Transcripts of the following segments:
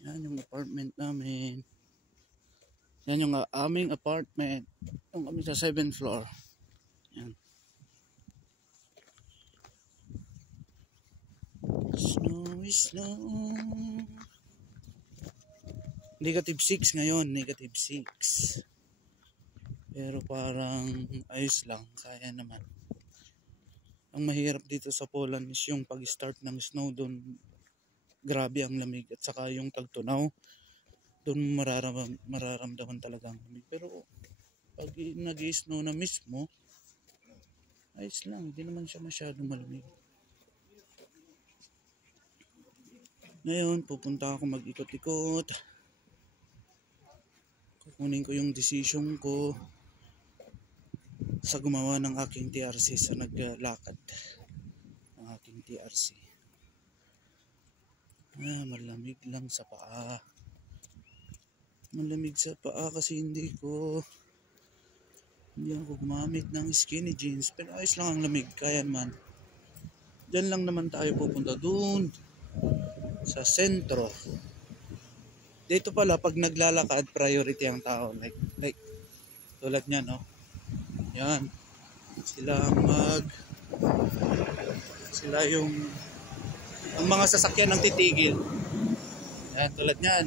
Yan yung apartment namin. Yan yung aming apartment. Yung kami sa 7th floor. Yan. Snow is snow. -6 ngayon. -6. Pero parang ayos lang. Kaya naman. Ang mahirap dito sa Poland is yung pag-start ng snow doon. Grabe ang lamig. At saka yung tagtunaw. Doon mararamdaman talaga ang lamig. Pero pag nag-snow na mismo, ayos lang. Hindi naman siya masyadong malamig. Ngayon, pupunta ako mag-ikot-ikot. Kukunin ko yung decision ko sa gumawa ng aking TRC sa naglakad ng aking TRC. Malamig lang sa paa. Malamig sa paa kasi hindi ako gumamit ng skinny jeans. Pero ayos lang ang lamig. Kaya naman. Diyan lang naman tayo pupunta doon sa sentro. Dito pala pag naglalakad, priority ang tao. Like tulad niya, no? Yan. Sila yung ang mga sasakyan ang titigil. Yan, tulad niyan.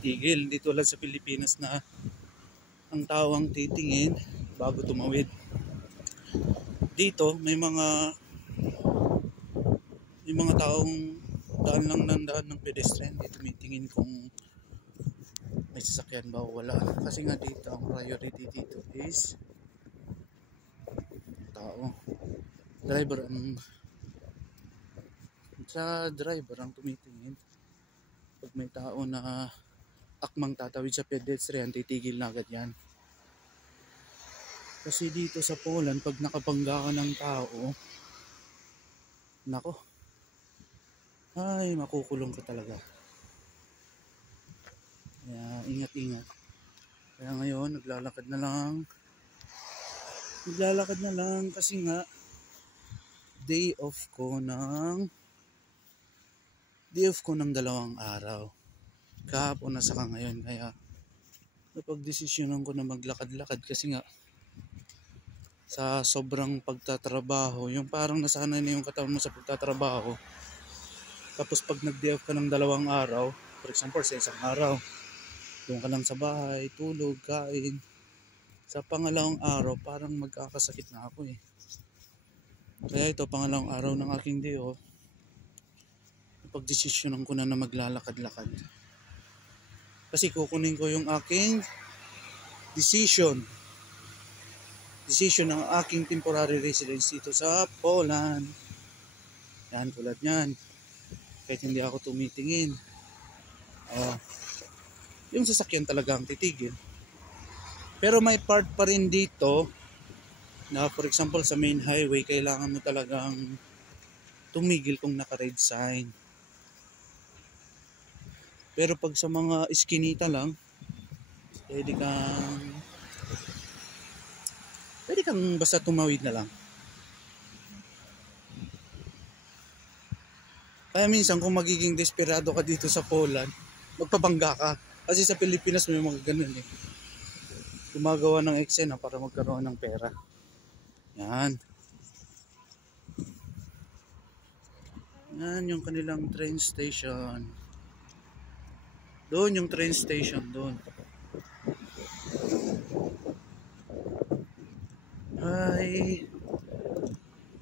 Titigil. Hindi tulad sa Pilipinas na ang tao ang titingin bago tumawid. Dito may mga taong daan lang ng pedestrian. Dito tumitingin kung may sasakyan ba o wala. Kasi nga dito ang priority dito is tao. Driver ang tumitingin. Pag may tao na akmang tatawid sa pedestrian, titigil na agad yan. Kasi dito sa Poland, pag nakabangga ka ng tao, nako, ay makukulong ka talaga. Kaya ingat-ingat. Kaya ngayon, naglalakad na lang kasi nga day off ko ng 2 araw. Kahapon na saka ngayon. Kaya napagdesisyonan ko na maglakad-lakad kasi nga sa sobrang pagtatrabaho, yung parang nasanay na yung katawan mo sa pagtatrabaho. Tapos pag nag-day off ka ng 2 araw, for example sa isang araw, doon ka lang sa bahay, tulog, kain. Sa pangalawang araw, parang magkakasakit na ako eh. Kaya ito, pangalawang araw ng aking day off, napagdesisyonan ko na maglalakad-lakad. Kasi kukunin ko yung aking decision ng aking temporary residence dito sa Poland. Yan, tulad yan. Kahit hindi ako tumitingin. Yung sasakyan talaga ang titigil. Pero may part pa rin dito na for example sa main highway, kailangan mo talagang tumigil kung naka-red sign. Pero pag sa mga iskinita lang, pwede kang basta tumawid na lang. Kaya minsan kung magiging desperado ka dito sa Poland, magpabangga ka. Kasi sa Pilipinas may mga ganun eh. Gumagawa ng eksena para magkaroon ng pera. Yan. Yan yung kanilang train station. Doon yung train station doon. Ay,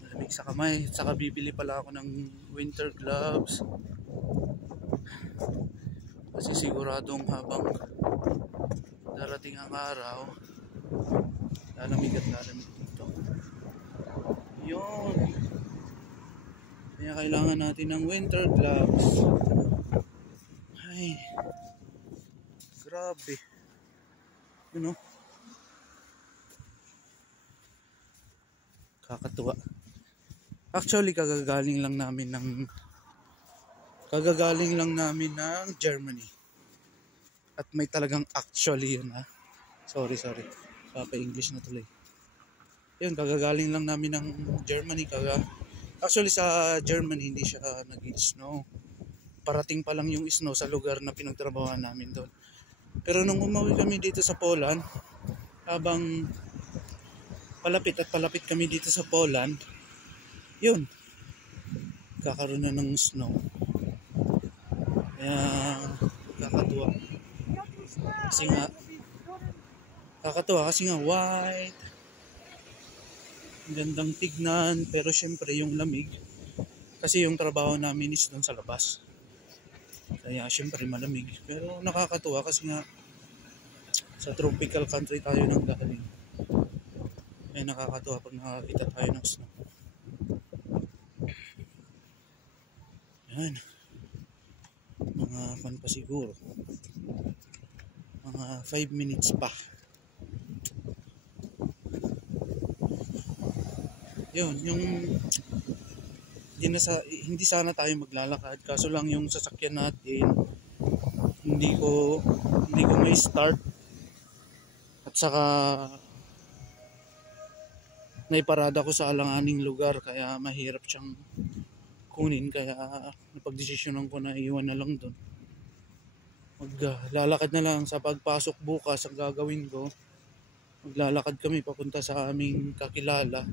malamig sa kamay. Saka bibili pala ako ng winter gloves. Kasi siguradong habang darating ang araw, lalamig dito. Yun. Kaya kailangan natin ng winter gloves. Ay, grabe. You know? Kakatuwa. Actually, kagagaling lang namin ng Germany. At may talagang actually yun ha. Sorry. Papa-English na tuloy. Yun, kagagaling lang namin ng Germany. Actually sa Germany hindi siya nag-snow. Parating pa lang yung snow sa lugar na pinagtrabahoan namin doon. Pero nung umuwi kami dito sa Poland, habang palapit kami dito sa Poland, yun, kakaroon na ng snow. Kaya kakatuwa. Kasi nga, white, gandang tignan, pero syempre yung lamig. Kasi yung trabaho namin is doon sa labas. Kaya syempre malamig. Pero nakakatuwa kasi nga sa tropical country tayo nang galing. Kaya nakakatuwa pag nakakita tayo ng snow. Yan. Mga pan pa siguro. Mga 5 minutes pa. Yun, yung hindi sana tayo maglalakad. Kaso lang yung sasakyan natin hindi ko may start. At saka naiparada ko sa alanganing lugar kaya mahirap siyang kunin, kaya napagdesisyonan ko na iwan na lang doon. Maglalakad na lang sa pagpasok bukas. Ang gagawin ko, maglalakad kami papunta sa aming kakilala,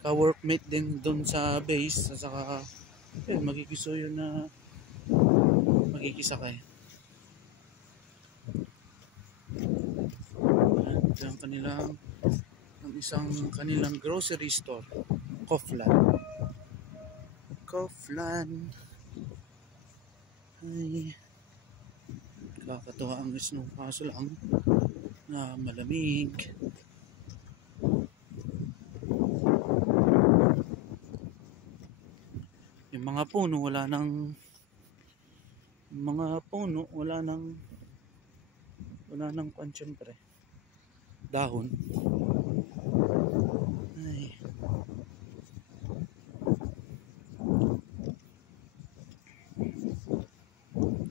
ka-workmate din doon sa base, at saka magkikisuyo na magkikisakay. Ito ang kanilang grocery store, Kaufland. Ay, kakatuwa ang snow, kaso lang na malamig. Yung mga puno wala nang syempre dahon. Ay.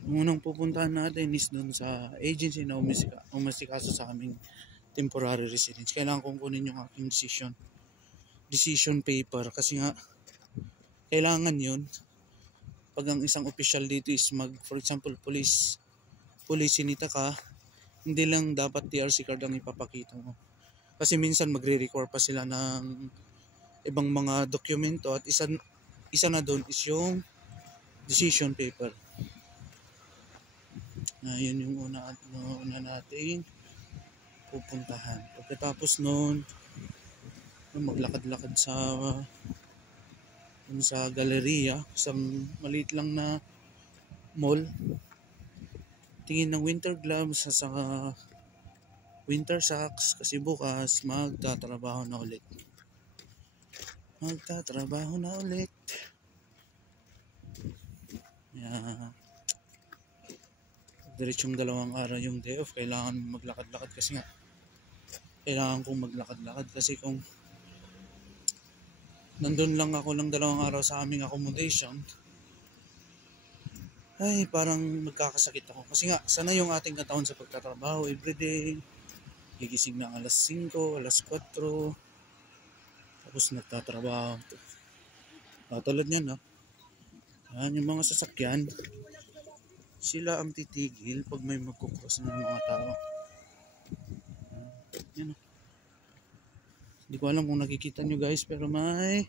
Unang pupuntahan natin is dun sa agency na umasikaso sa aming temporary residence. Kailangan kong kunin yung aking decision paper kasi nga kailangan yun pag ang isang official dito is for example police sinita ka, hindi lang dapat TRC card ang ipapakita mo. Kasi minsan magre-require pa sila ng ibang mga dokumento at isa na doon is yung decision paper. Yun yung una nating pupuntahan. Pagkatapos noon, maglakad-lakad sa galleria, isang maliit lang na mall. Tingin ng winter gloves sa winter socks kasi bukas magtatrabaho na ulit. Diretsong 2 araw yung day off, kailangan maglakad-lakad kasi nga kailangan kong maglakad-lakad kasi kung nandun lang ako ng 2 araw sa aming accommodation ay parang magkakasakit ako kasi nga sana yung ating katawan sa pagtatrabaho everyday, gigising na alas 5, alas 4 tapos nagtatrabaho. Tulad niyan yan yung mga sasakyan, sila ang titigil pag may magkukross ng mga tao. Yan. Hindi ko alam kung nakikita nyo guys, pero may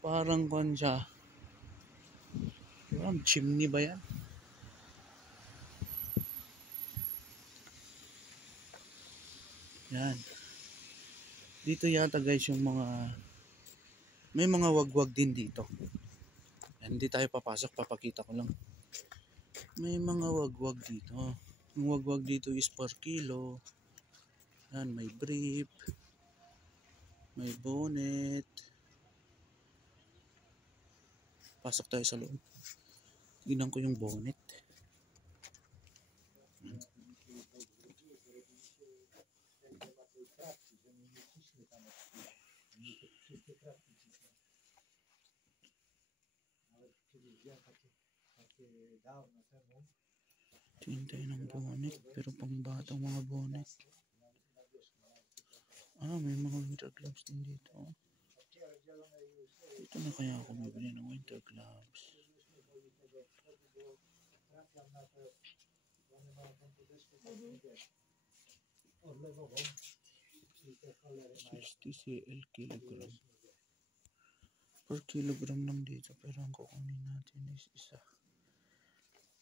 parang siya. Parang chimney ba yan? Yan. Dito yata guys yung may mga wagwag din dito. Yan, hindi tayo papasok, papakita ko lang. May mga wagwag dito. Yung wagwag dito is per kilo. Yan, may brief, may bonnet. Pasok tayo sa loob. Tingnan ko yung bonnet. Tingin tayo ng bonnet, pero pang batang mga bonnet. May mga winter gloves din dito. Ito na kaya ako bibili ng winter gloves. $60 kilogram. Per kilogram lang dito, pero ang kukunin natin is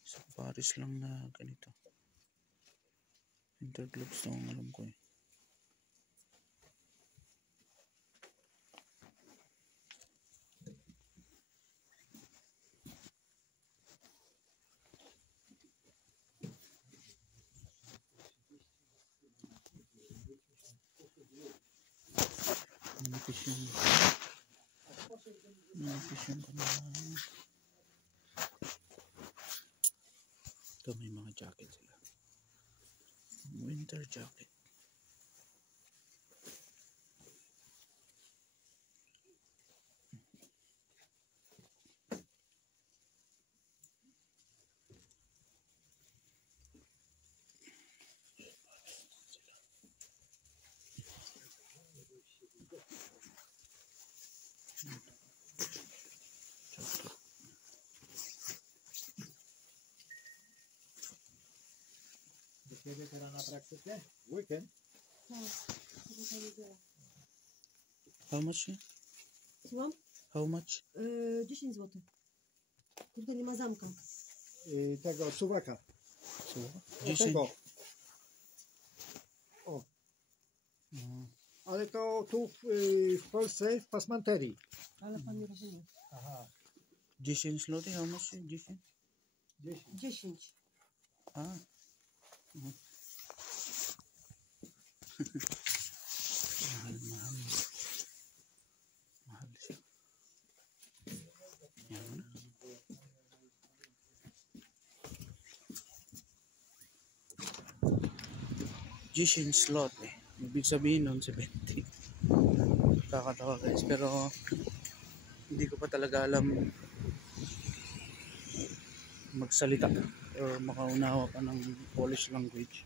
isang pares lang na ganito. Winter gloves na ang alam ko eh. Manipis yung kanila. Ito may mga jacket sila. Winter jacket. Weekend. How much? Słucham? How much? 10 zł. Kurde, nie ma zamka. Tego suwaka. O, 10. tego. O. Ale to tu w Polsce w pasmanterii. Ale pan nie rozumie. Aha. 10 zloty? How much? 10? 10. Ah. Mahal. Mahal siya. Yan. 10 slot eh. Ibig sabihin nun 70. Kakatawa guys, pero hindi ko pa talaga alam magsalita or makaunawa pa ng Polish language.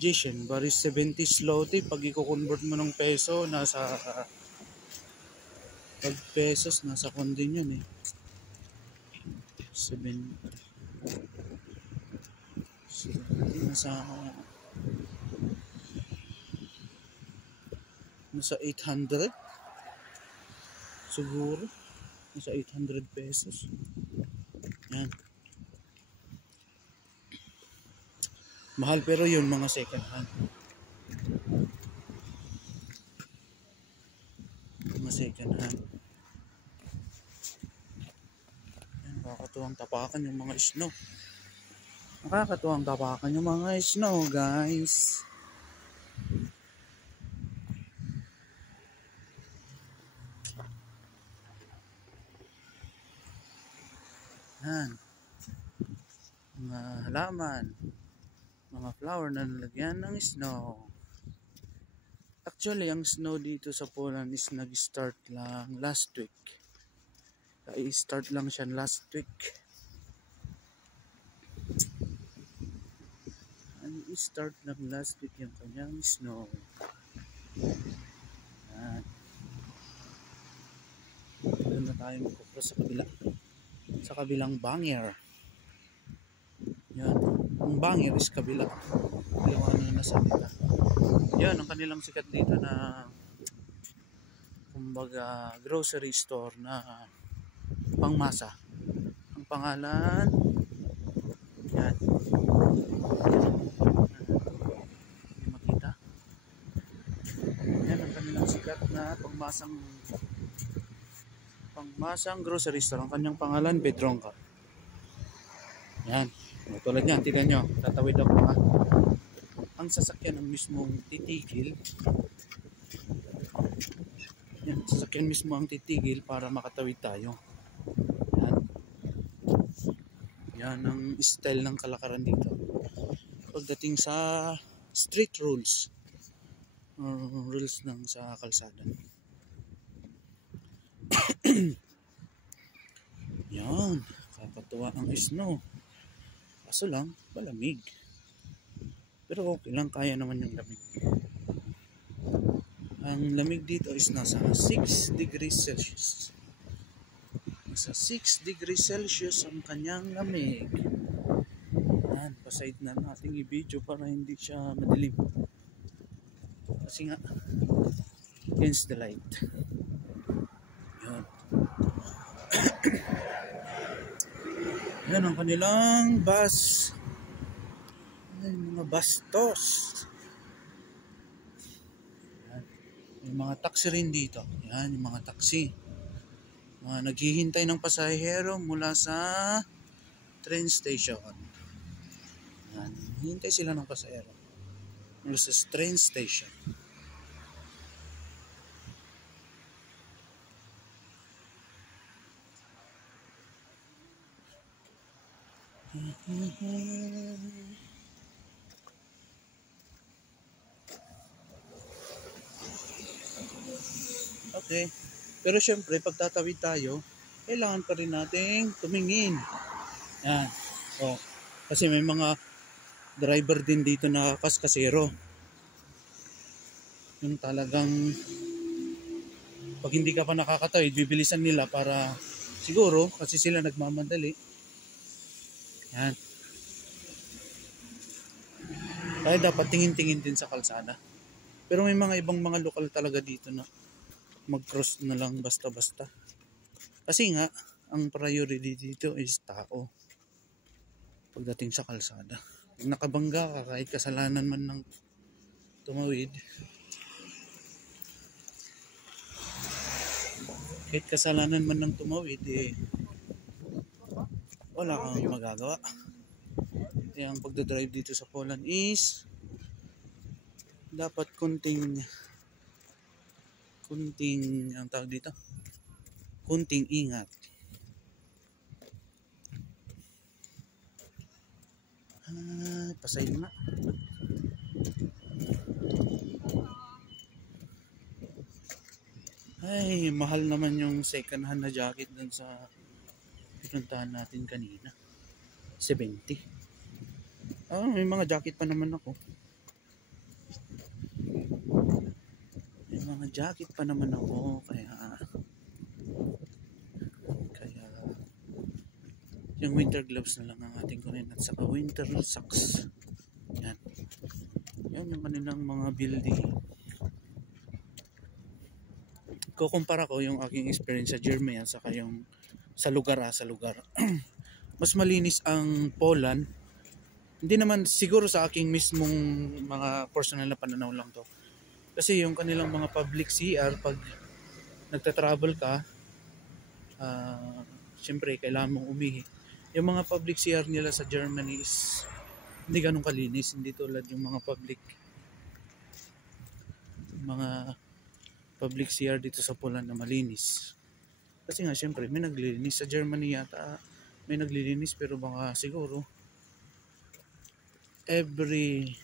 Jishen, bari 70 zloty. Pag i-convert mo ng peso, nasa pag pesos, nasa kondin yun eh. 70. Nasa 800 siguro, nasa 800 pesos. Yan, mahal pero yun mga second hand, yan. Nakakatuwang tapakan yung mga snow. Nakakatuwang tapakan yung mga snow guys. Yan. Mga halaman, mga flower na nalagyan ng snow. Actually, ang snow dito sa Poland is nag-start lang last week. I-start lang siya last week. I-start lang last week yung kanyang snow. Yan. Doon na tayo magkupra sa kabila. Sa kabilang Bangir. Yan. Ang Bangir is kabila. Yung ano na salita. Yan ang kanilang sikat dito na kumbaga grocery store na pangmasa. Ang pangalan yan. Hindi makita. Yan ang kanilang sikat na pangmasang grocery store. Ang kanyang pangalan Pedronka. Yan. Tulad niyan, tignan nyo. Tatawid ako ha. Ang sasakyan ang mismong titigil. Yan, sasakyan mismo ang titigil para makatawid tayo. Yan. Yan ang style ng kalakaran dito. Pagdating sa street rules. Rules ng sa kalsada. Yan. Kakatuwa ang snow. Kaso lang, malamig. Pero okay lang, kaya naman yung lamig. Ang lamig dito is nasa 6 degrees Celsius. Nasa 6 degrees Celsius ang kanyang lamig. Yan, paside na natin i-video para hindi siya madilim. Kasi nga, against the light. Yan. Yan ang kanilang bus. Ay, mga bastos. Yan. May mga taxi rin dito. Yan, yung mga taxi. Mga naghihintay ng pasahero mula sa train station. Yan, hintay sila ng pasahero mula sa train station. Okay. Pero syempre, pag tatawid tayo, kailangan pa rin nating tumingin. Yan. O, kasi may mga driver din dito na kaskasero. Yung talagang pag hindi ka pa nakakatawid, bibilisan nila para siguro kasi sila nagmamadali. Yan. Kaya dapat tingin-tingin din sa kalsada. Pero may mga ibang mga lokal talaga dito na mag-cross na lang basta-basta. Kasi nga, ang priority dito is tao. Pagdating sa kalsada. Pag nakabangga ka, kahit kasalanan man ng tumawid, eh, wala kang magagawa. Kaya ang pagdadrive dito sa Poland is dapat kunting ang tawag dito, kunting ingat. Pasay na. Ay, mahal naman yung second hand na jacket dun sa pinuntahan natin kanina. 70. May mga jacket pa naman ako. Kaya yung winter gloves na lang ang ating kunin at saka winter socks. Yan. Yan yung kanilang mga building. Kukumpara ko yung aking experience sa Germany at saka yung sa lugar. Mas malinis ang Poland. Hindi naman siguro sa aking mismong mga personal na pananaw lang to. Kasi yung kanilang mga public CR, pag nagta-travel ka, syempre kailangan mong umihi. Yung mga public CR nila sa Germany is hindi ganun kalinis. Hindi tulad yung mga public CR dito sa Poland na malinis. Kasi nga syempre may naglilinis. Sa Germany yata may naglilinis, pero baka siguro every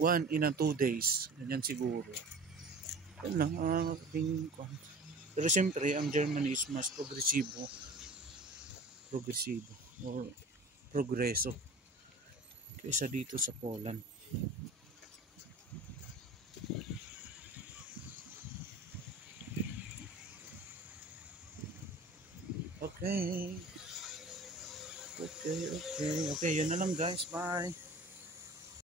1 in a 2 days. Ganyan siguro. Yan lang ang aking kwan. Pero siyempre, ang Germany is mas progresibo or progreso kaysa dito sa Poland. Okay, yun na lang guys. Bye.